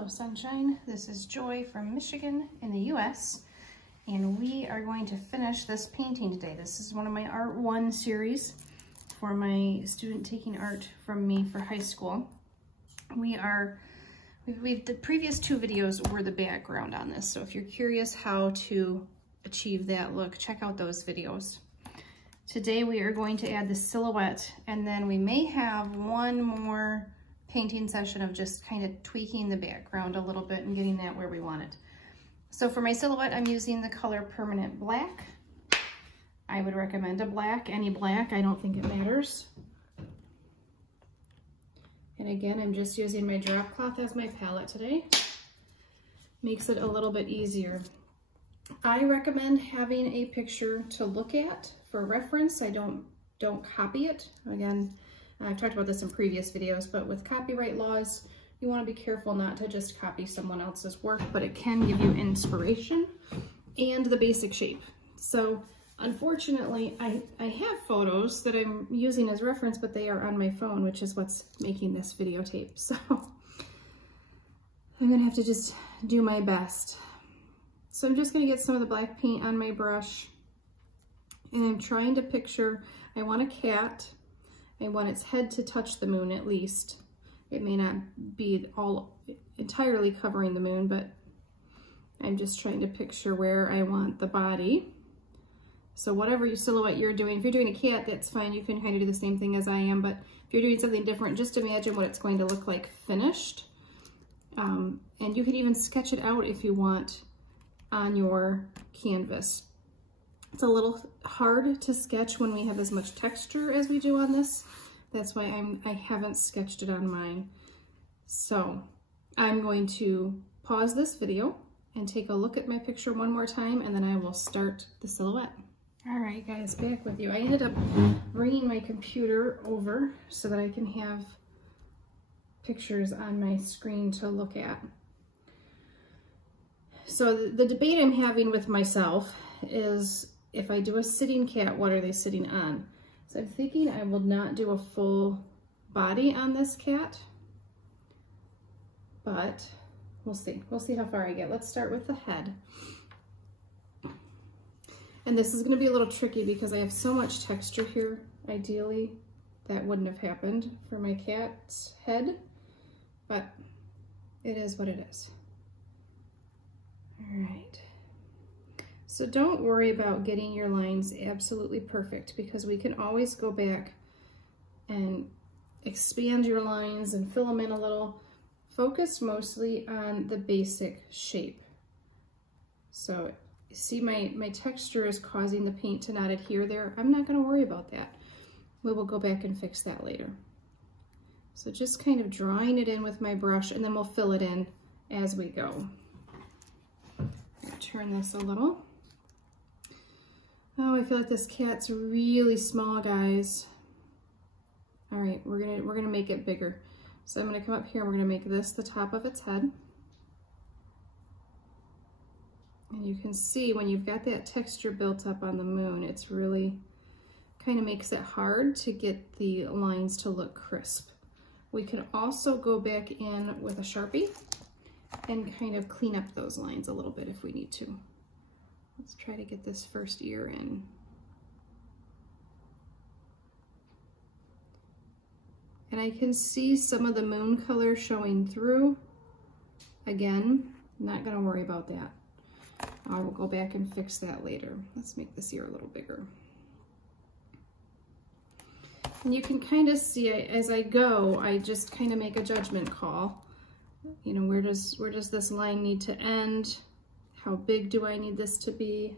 Hello Sunshine, this is Joy from Michigan in the US, and we are going to finish this painting today. This is one of my Art 1 series for my student taking art from me for high school. The previous two videos were the background on this, so if you're curious how to achieve that look, check out those videos. Today we are going to add the silhouette, and then we may have one more painting session of just kind of tweaking the background a little bit and getting that where we want it. So for my silhouette, I'm using the color Permanent Black. I would recommend a black, any black, I don't think it matters. And again, I'm just using my drop cloth as my palette today. Makes it a little bit easier. I recommend having a picture to look at for reference. I don't copy it. Again, I've talked about this in previous videos, but with copyright laws, you want to be careful not to just copy someone else's work, but it can give you inspiration and the basic shape. So unfortunately, I have photos that I'm using as reference, but they are on my phone, which is what's making this videotape. So I'm gonna have to just do my best. So I'm just gonna get some of the black paint on my brush, and I'm trying to picture, I want a cat. I want its head to touch the moon at least. It may not be all entirely covering the moon, but I'm just trying to picture where I want the body. So whatever silhouette you're doing, if you're doing a cat, that's fine. You can kind of do the same thing as I am, but if you're doing something different, just imagine what it's going to look like finished. And you can even sketch it out if you want on your canvas. It's a little hard to sketch when we have as much texture as we do on this. That's why I haven't sketched it on mine. So I'm going to pause this video and take a look at my picture one more time, and then I will start the silhouette. All right, guys, back with you. I ended up bringing my computer over so that I can have pictures on my screen to look at. So the debate I'm having with myself is, if I do a sitting cat, what are they sitting on? So I'm thinking I will not do a full body on this cat, but we'll see. We'll see how far I get. Let's start with the head. And this is gonna be a little tricky because I have so much texture here. Ideally, that wouldn't have happened for my cat's head, but it is what it is. All right. So don't worry about getting your lines absolutely perfect, because we can always go back and expand your lines and fill them in a little. Focus mostly on the basic shape. So see, my texture is causing the paint to not adhere there. I'm not going to worry about that. We will go back and fix that later. So just kind of drawing it in with my brush, and then we'll fill it in as we go. I'll turn this a little. Oh, I feel like this cat's really small, guys. All right, we're gonna make it bigger. So I'm gonna come up here and we're gonna make this the top of its head. And you can see when you've got that texture built up on the moon, it's really kind of makes it hard to get the lines to look crisp. We can also go back in with a Sharpie and kind of clean up those lines a little bit if we need to. Let's try to get this first ear in. And I can see some of the moon color showing through. Again, not gonna worry about that. I will go back and fix that later. Let's make this ear a little bigger. And you can kind of see as I go, I just kind of make a judgment call. You know, where does this line need to end? How big do I need this to be?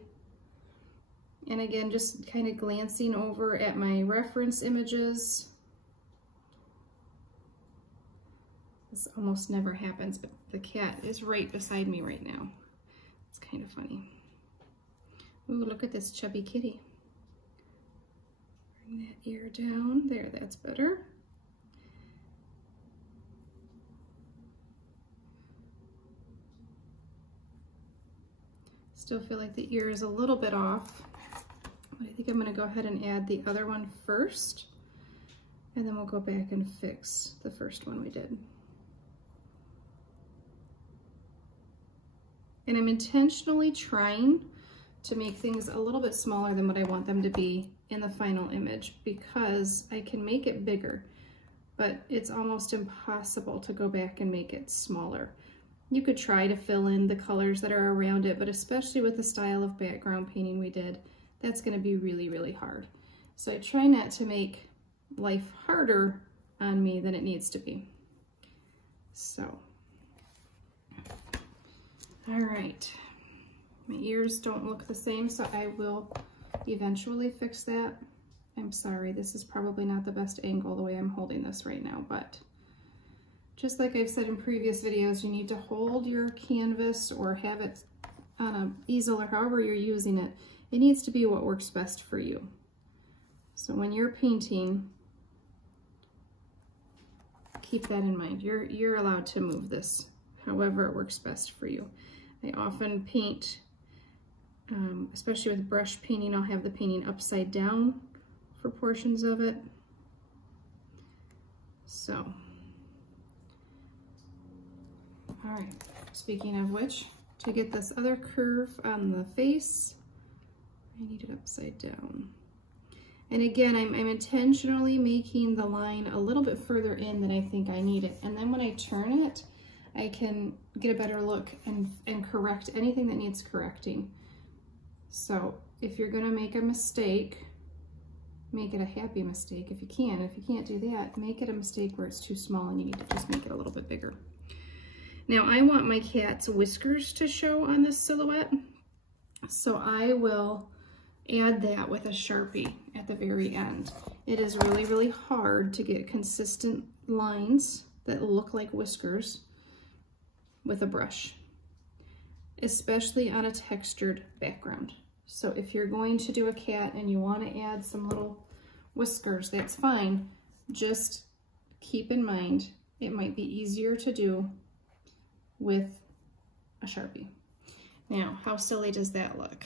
And again, just kind of glancing over at my reference images. This almost never happens, but the cat is right beside me right now. It's kind of funny. Ooh, look at this chubby kitty. Bring that ear down. There, that's better. Still feel like the ear is a little bit off, but I think I'm gonna go ahead and add the other one first, and then we'll go back and fix the first one we did. And I'm intentionally trying to make things a little bit smaller than what I want them to be in the final image, because I can make it bigger, but it's almost impossible to go back and make it smaller. You could try to fill in the colors that are around it, but especially with the style of background painting we did, that's going to be really, really hard. So I try not to make life harder on me than it needs to be. So, all right. My ears don't look the same, so I will eventually fix that. I'm sorry, this is probably not the best angle the way I'm holding this right now, but just like I've said in previous videos, you need to hold your canvas or have it on an easel or however you're using it. It needs to be what works best for you. So when you're painting, keep that in mind. You're allowed to move this however it works best for you. I often paint, especially with brush painting, I'll have the painting upside down for portions of it. So, all right, speaking of which, to get this other curve on the face, I need it upside down. And again, I'm intentionally making the line a little bit further in than I think I need it. And then when I turn it, I can get a better look and correct anything that needs correcting. So if you're gonna make a mistake, make it a happy mistake if you can. If you can't do that, make it a mistake where it's too small and you need to just make it a little bit bigger. Now I want my cat's whiskers to show on this silhouette, so I will add that with a Sharpie at the very end. It is really, really hard to get consistent lines that look like whiskers with a brush, especially on a textured background. So if you're going to do a cat and you want to add some little whiskers, that's fine. Just keep in mind, it might be easier to do with a Sharpie. Now, how silly does that look?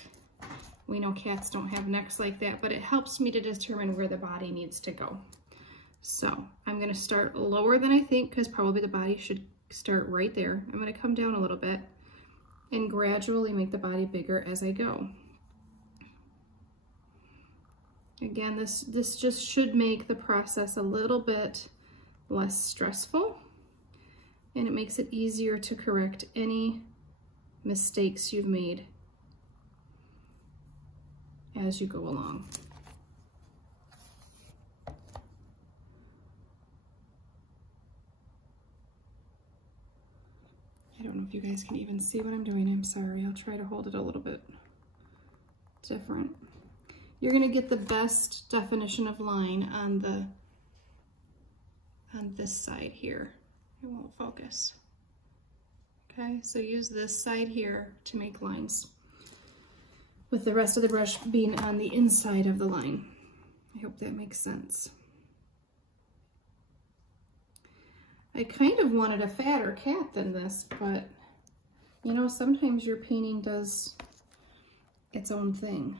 We know cats don't have necks like that, but it helps me to determine where the body needs to go. So I'm gonna start lower than I think, because probably the body should start right there. I'm gonna come down a little bit and gradually make the body bigger as I go. Again, this just should make the process a little bit less stressful, and it makes it easier to correct any mistakes you've made as you go along. I don't know if you guys can even see what I'm doing. I'm sorry. I'll try to hold it a little bit different. You're going to get the best definition of line on this side here. It won't focus. Okay, so use this side here to make lines, with the rest of the brush being on the inside of the line. I hope that makes sense. I kind of wanted a fatter cat than this, but you know, sometimes your painting does its own thing.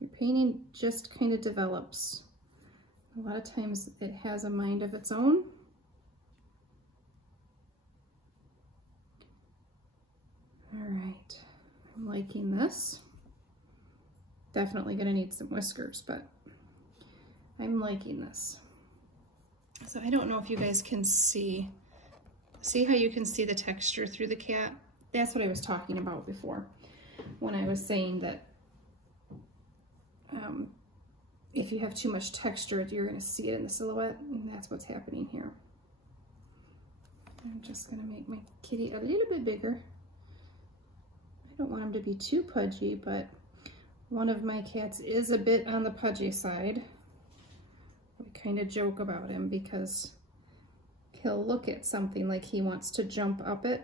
Your painting just kind of develops. A lot of times it has a mind of its own. All right, I'm liking this. Definitely gonna need some whiskers, but I'm liking this. So I don't know if you guys can see how you can see the texture through the cat? That's what I was talking about before when I was saying that if you have too much texture, you're going to see it in the silhouette, and that's what's happening here. I'm just going to make my kitty a little bit bigger. I don't want him to be too pudgy, but one of my cats is a bit on the pudgy side. We kind of joke about him because he'll look at something like he wants to jump up it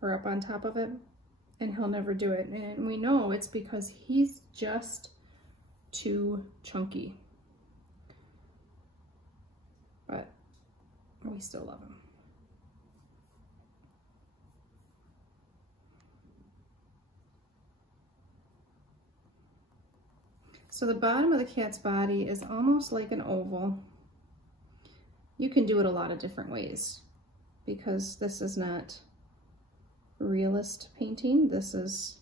or up on top of it, and he'll never do it. And we know it's because he's just too chunky. But we still love him. So the bottom of the cat's body is almost like an oval. You can do it a lot of different ways because this is not realist painting. This is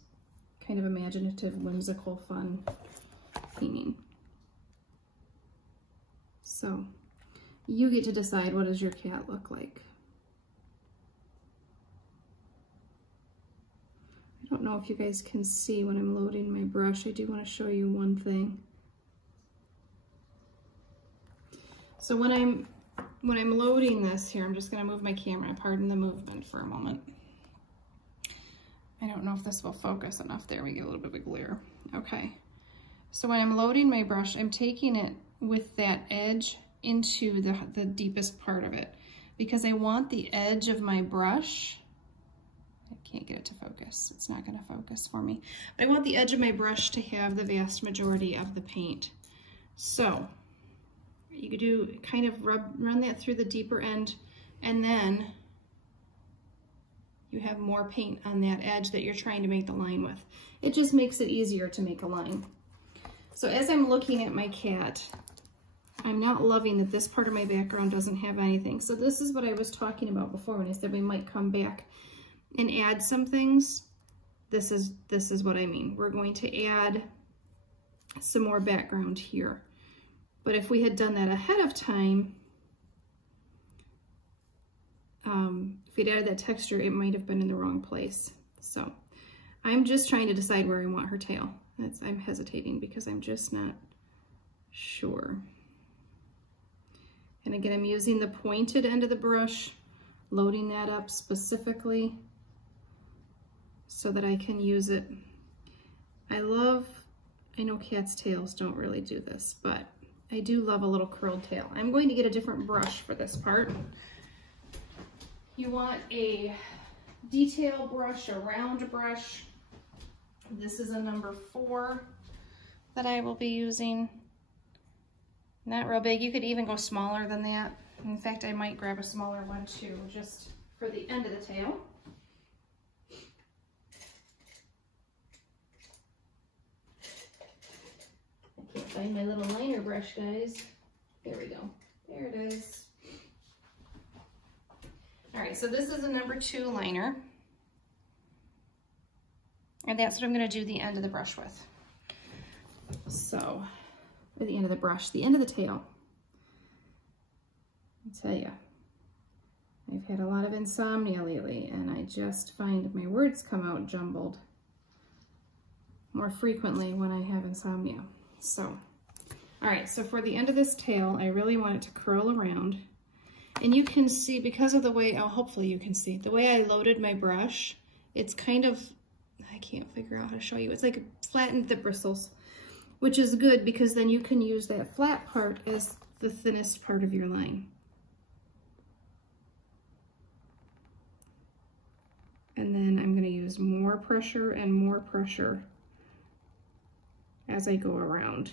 kind of imaginative, whimsical, fun painting. So you get to decide, what does your cat look like? I don't know if you guys can see when I'm loading my brush. I do want to show you one thing. So when I'm loading this here, I'm just going to move my camera. Pardon the movement for a moment. I don't know if this will focus enough. There, we get a little bit of a glare. Okay. So when I'm loading my brush, I'm taking it with that edge into the deepest part of it, because I want the edge of my brush, I can't get it to focus. It's not going to focus for me. But I want the edge of my brush to have the vast majority of the paint. So you could do kind of run that through the deeper end, and then you have more paint on that edge that you're trying to make the line with. It just makes it easier to make a line. So as I'm looking at my cat, I'm not loving that this part of my background doesn't have anything. So this is what I was talking about before when I said we might come back and add some things. This is what I mean. We're going to add some more background here. But if we had done that ahead of time, if we'd added that texture, it might have been in the wrong place. So I'm just trying to decide where I want her tail. I'm hesitating because I'm just not sure. And again, I'm using the pointed end of the brush, loading that up specifically so that I can use it. I know cats' tails don't really do this, but I do love a little curled tail. I'm going to get a different brush for this part. You want a detail brush, a round brush. This is a number 4 that I will be using. Not real big. You could even go smaller than that. In fact, I might grab a smaller one too, just for the end of the tail. I can't find my little liner brush, guys. There we go. There it is. All right, so this is a number 2 liner. And that's what I'm going to do the end of the brush with. So, or the end of the brush, the end of the tail. I tell you, I've had a lot of insomnia lately, and I just find my words come out jumbled more frequently when I have insomnia. So, all right, so for the end of this tail, I really want it to curl around. And you can see, because of the way, oh, hopefully you can see, the way I loaded my brush, it's kind of, I can't figure out how to show you. It's like it flattened the bristles, which is good because then you can use that flat part as the thinnest part of your line. And then I'm going to use more pressure and more pressure as I go around.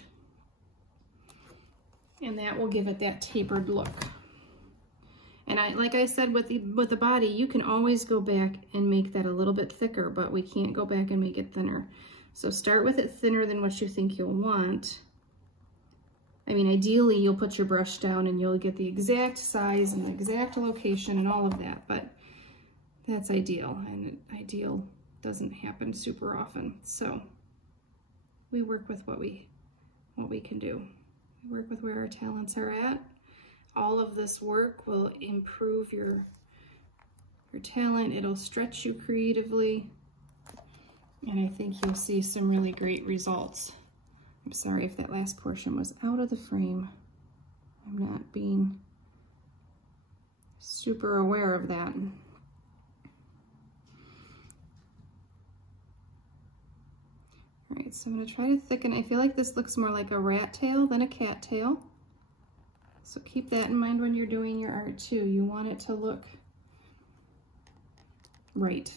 And that will give it that tapered look. And like I said with the body, you can always go back and make that a little bit thicker, but we can't go back and make it thinner. So start with it thinner than what you think you'll want. I mean, ideally you'll put your brush down and you'll get the exact size and the exact location and all of that, but that's ideal, and ideal doesn't happen super often. So we work with what we can do. We work with where our talents are at. All of this work will improve your talent. It'll stretch you creatively. And I think you'll see some really great results. I'm sorry if that last portion was out of the frame. I'm not being super aware of that. All right, so I'm gonna try to thicken. I feel like this looks more like a rat tail than a cat tail. So keep that in mind when you're doing your art too. You want it to look right,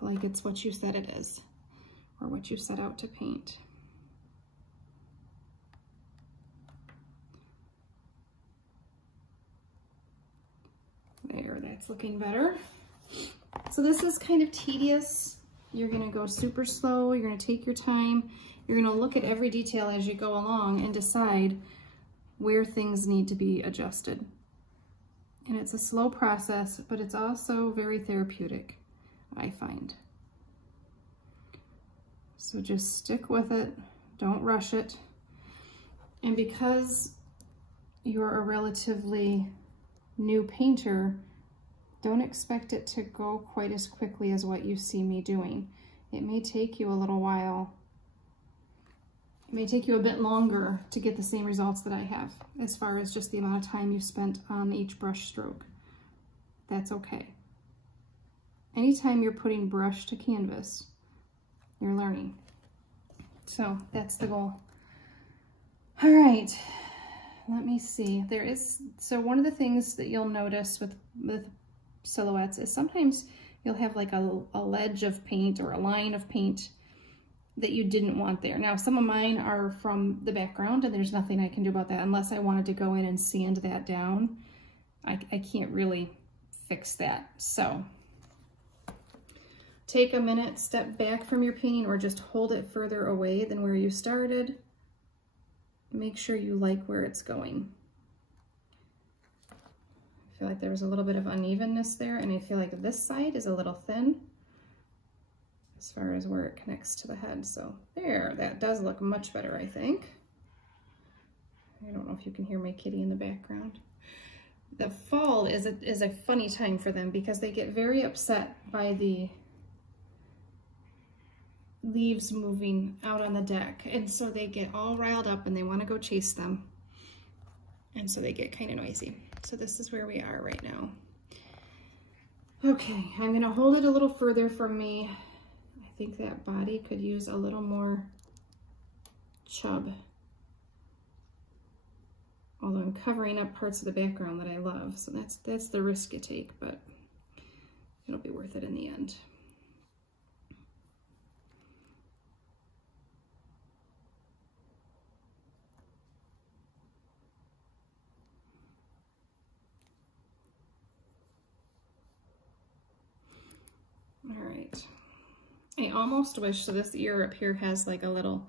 like it's what you said it is, or what you set out to paint. There, that's looking better. So this is kind of tedious. You're gonna go super slow, you're gonna take your time, you're gonna look at every detail as you go along and decide where things need to be adjusted. And it's a slow process, but it's also very therapeutic. I find. So just stick with it, don't rush it. And because you're a relatively new painter, don't expect it to go quite as quickly as what you see me doing. It may take you a little while. It may take you a bit longer to get the same results that I have, as far as just the amount of time you spent on each brush stroke. That's okay. Anytime you're putting brush to canvas, you're learning. So that's the goal. All right, let me see. So one of the things that you'll notice with silhouettes is sometimes you'll have like a ledge of paint or a line of paint that you didn't want there. Now, some of mine are from the background and there's nothing I can do about that unless I wanted to go in and sand that down. I can't really fix that. So take a minute, step back from your painting or just hold it further away than where you started. Make sure you like where it's going. I feel like there's a little bit of unevenness there, and I feel like this side is a little thin as far as where it connects to the head. So there, that does look much better, I think. I don't know if you can hear my kitty in the background. The fall is a funny time for them because they get very upset by the leaves moving out on the deck, and so they get all riled up and they want to go chase them, and so they get kind of noisy. So this is where we are right now. Okay, I'm gonna hold it a little further from me. I think that body could use a little more chub, although I'm covering up parts of the background that I love, so that's the risk you take, but it'll be worth it in the end. All right, I almost wish, so this ear up here has like a little,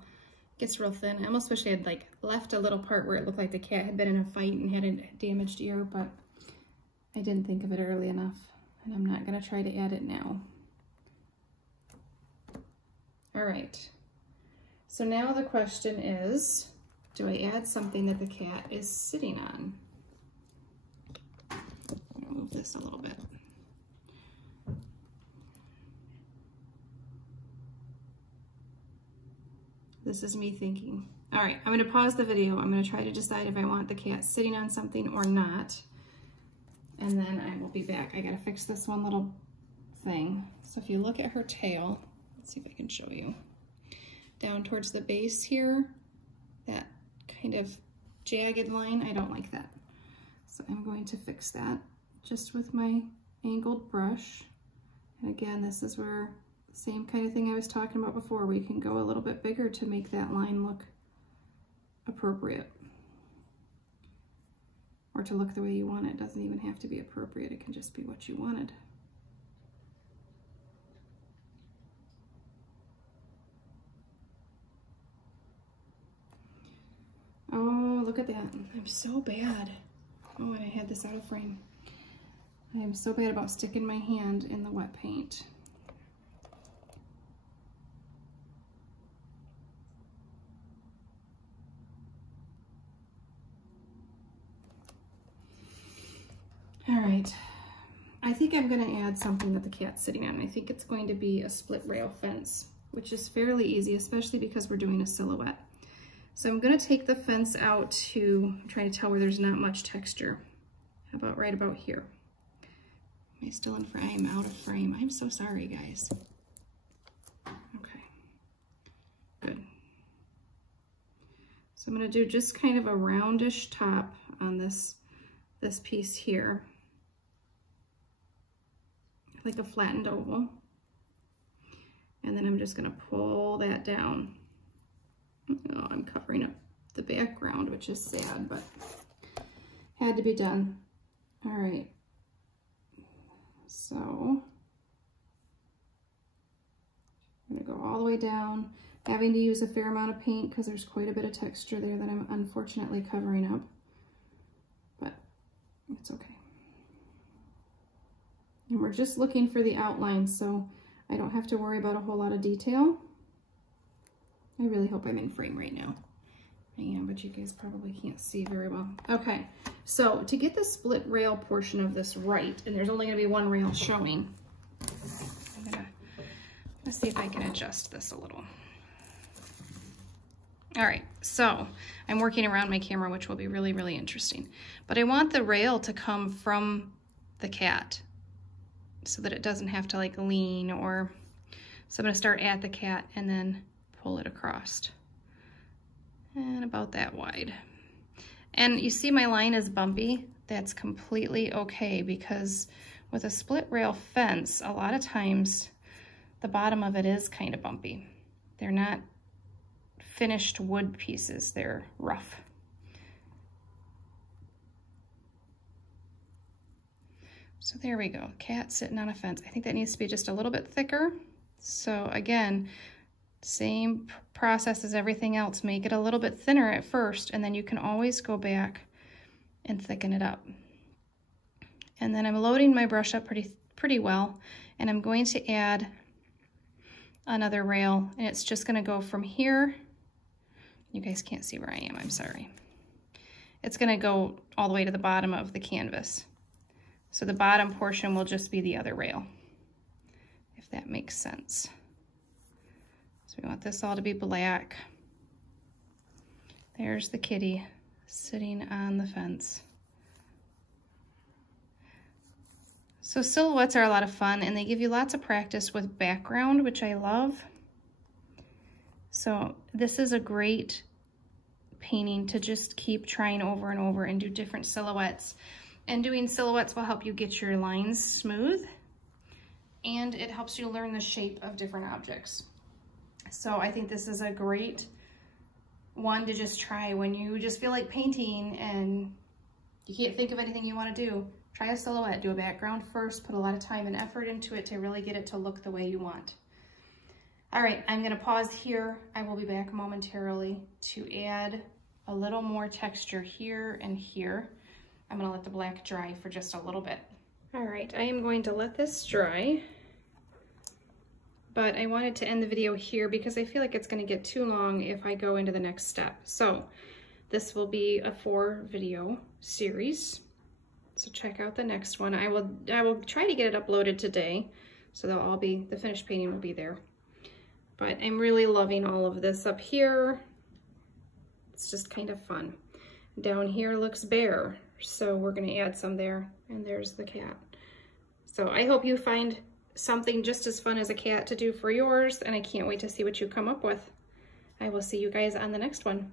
gets real thin. I almost wish I had like left a little part where it looked like the cat had been in a fight and had a damaged ear, but I didn't think of it early enough, and I'm not gonna try to add it now. All right, so now the question is, do I add something that the cat is sitting on? I'll move this a little bit. This is me thinking. All right, I'm gonna pause the video. I'm gonna try to decide if I want the cat sitting on something or not. And then I will be back. I gotta fix this one little thing. So if you look at her tail, let's see if I can show you. Down towards the base here, that kind of jagged line, I don't like that. So I'm going to fix that just with my angled brush. And again, this is where same kind of thing I was talking about before. We can go a little bit bigger to make that line look appropriate. Or to look the way you want it. It doesn't even have to be appropriate. It can just be what you wanted. Oh, look at that. I'm so bad. Oh, and I had this out of frame. I am so bad about sticking my hand in the wet paint. All right, I think I'm gonna add something that the cat's sitting on. I think it's going to be a split rail fence, which is fairly easy, especially because we're doing a silhouette. So I'm gonna take the fence out to try to tell where there's not much texture. How about right about here? Am I still in frame? I'm out of frame. I'm so sorry, guys. Okay, good. So I'm gonna do just kind of a roundish top on this piece here, like a flattened oval. And then I'm just gonna pull that down. Oh, I'm covering up the background, which is sad, but had to be done. All right, so I'm gonna go all the way down, having to use a fair amount of paint because there's quite a bit of texture there that I'm unfortunately covering up, but it's okay. And we're just looking for the outline, so I don't have to worry about a whole lot of detail. I really hope I'm in frame right now. I am, but you guys probably can't see very well. Okay, so to get the split rail portion of this right, and there's only gonna be one rail showing, let's see if I can adjust this a little. All right, so I'm working around my camera, which will be really, really interesting. But I want the rail to come from the cat so that it doesn't have to like lean, or, so I'm gonna start at the cat and then pull it across. And about that wide. And you see my line is bumpy. That's completely okay, because with a split rail fence, a lot of times the bottom of it is kind of bumpy. They're not finished wood pieces, they're rough. So there we go, cat sitting on a fence. I think that needs to be just a little bit thicker. So again, same process as everything else. Make it a little bit thinner at first, and then you can always go back and thicken it up. And then I'm loading my brush up pretty well, and I'm going to add another rail, and it's just gonna go from here. You guys can't see where I am, I'm sorry. It's gonna go all the way to the bottom of the canvas. So the bottom portion will just be the other rail, if that makes sense. So we want this all to be black. There's the kitty sitting on the fence. So silhouettes are a lot of fun, and they give you lots of practice with background, which I love. So this is a great painting to just keep trying over and over and do different silhouettes. And doing silhouettes will help you get your lines smooth, and it helps you learn the shape of different objects. So I think this is a great one to just try when you just feel like painting and you can't think of anything you want to do. Try a silhouette, do a background first, put a lot of time and effort into it to really get it to look the way you want. All right, I'm gonna pause here. I will be back momentarily to add a little more texture here and here. I'm gonna let the black dry for just a little bit. All right, I am going to let this dry, but I wanted to end the video here because I feel like it's gonna get too long if I go into the next step. So this will be a 4-video series. So check out the next one. I will try to get it uploaded today, so they'll all be, the finished painting will be there. But I'm really loving all of this up here. It's just kind of fun. Down here looks bare, so we're gonna add some there, and there's the cat. So I hope you find something just as fun as a cat to do for yours, and I can't wait to see what you come up with. I will see you guys on the next one.